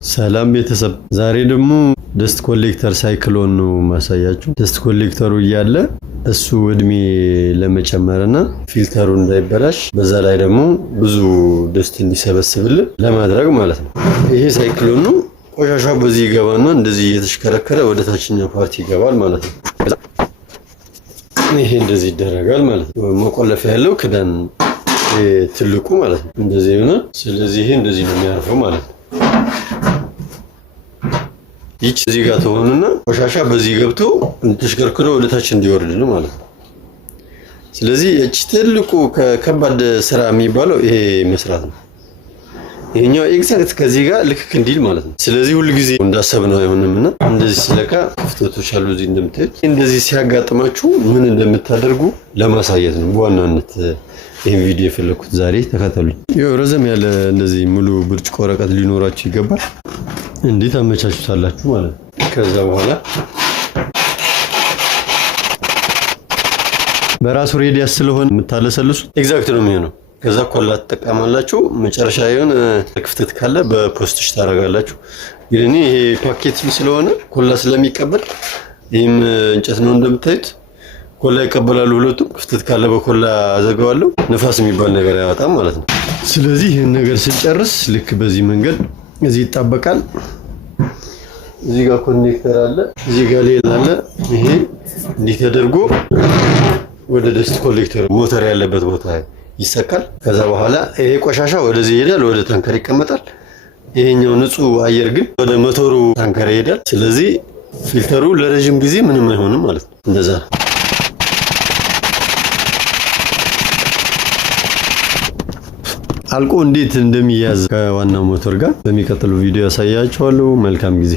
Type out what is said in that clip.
ሰላም ቤተሰብ ዛሬ ደግሞ ደስት ኮሌክተር ሳይክሎን ነው ማሳያችሁ። ደስት ኮሌክተሩ እያለ እሱ እድሜ ለመጨመርና ፊልተሩ እንዳይበላሽ በዛ ላይ ደግሞ ብዙ ደስት እንዲሰበስብልን ለማድረግ ማለት ነው። ይሄ ሳይክሎን ነው። ቆሻሻው በዚህ ይገባና እንደዚህ እየተሽከረከረ ወደ ታችኛው ፓርቲ ይገባል ማለት ነው። ይሄ እንደዚህ ይደረጋል ማለት ነው። መቆለፊያ ያለው ክዳን ትልቁ ማለት ነው። እንደዚህ ነው። ስለዚህ ይሄ እንደዚህ ነው የሚያርፈው ማለት ነው። ይች እዚህ ጋር ተሆነና ቆሻሻ በዚህ ገብቶ ተሽከርክሮ ወደ ታች እንዲወርድ ነው ማለት ነው። ስለዚህ እቺ ትልቁ ከከባድ ስራ የሚባለው ይሄ መስራት ነው። ይሄኛው ኤግዛክት ከዚህ ጋር ልክክ እንዲል ማለት ነው። ስለዚህ ሁሉ ጊዜ እንዳሰብነው አይሆንምና እንደዚህ ስለካ ክፍተቶች አሉ። እዚህ እንደምታዩት እንደዚህ ሲያጋጥማችሁ ምን እንደምታደርጉ ለማሳየት ነው በዋናነት ይሄን ቪዲዮ የፈለኩት። ዛሬ ተከታተሉኝ። ይሄ ረዘም ያለ እንደዚህ ሙሉ ብርጭቆ ወረቀት ሊኖራችሁ ይገባል። እንዴት አመቻቹታላችሁ ማለት ነው። ከዛ በኋላ በራሱ ሬዲየስ ስለሆነ የምታለሰልሱት ኤግዛክት ነው የሚሆነው። ከዛ ኮላ ተጠቀማላችሁ። መጨረሻ የሆነ ክፍተት ካለ በፖስቶች ታረጋላችሁ። ግን ይሄ ፓኬት ስለሆነ ኮላ ስለሚቀበል ይሄም እንጨት ነው እንደምታዩት። ኮላ ይቀበላሉ ሁለቱም። ክፍተት ካለ በኮላ አዘጋዋለሁ። ንፋስ የሚባል ነገር አያወጣም ማለት ነው። ስለዚህ ይሄን ነገር ስንጨርስ ልክ በዚህ መንገድ እዚህ ይጣበቃል። እዚህ ጋር ኮኔክተር አለ፣ እዚህ ጋር ሌላ አለ። ይሄ እንዲህ ተደርጎ ወደ ደስት ኮሌክተር ሞተር ያለበት ቦታ ይሰካል። ከዛ በኋላ ይሄ ቆሻሻ ወደዚህ ይሄዳል፣ ወደ ታንከር ይቀመጣል። ይሄኛው ንጹህ አየር ግን ወደ ሞተሩ ታንከር ይሄዳል። ስለዚህ ፊልተሩ ለረጅም ጊዜ ምንም አይሆንም ማለት ነው። እንደዛ ነው። አልቆ እንዴት እንደሚያዝ ከዋናው ሞተር ጋር በሚቀጥለው ቪዲዮ ያሳያችኋለሁ። መልካም ጊዜ።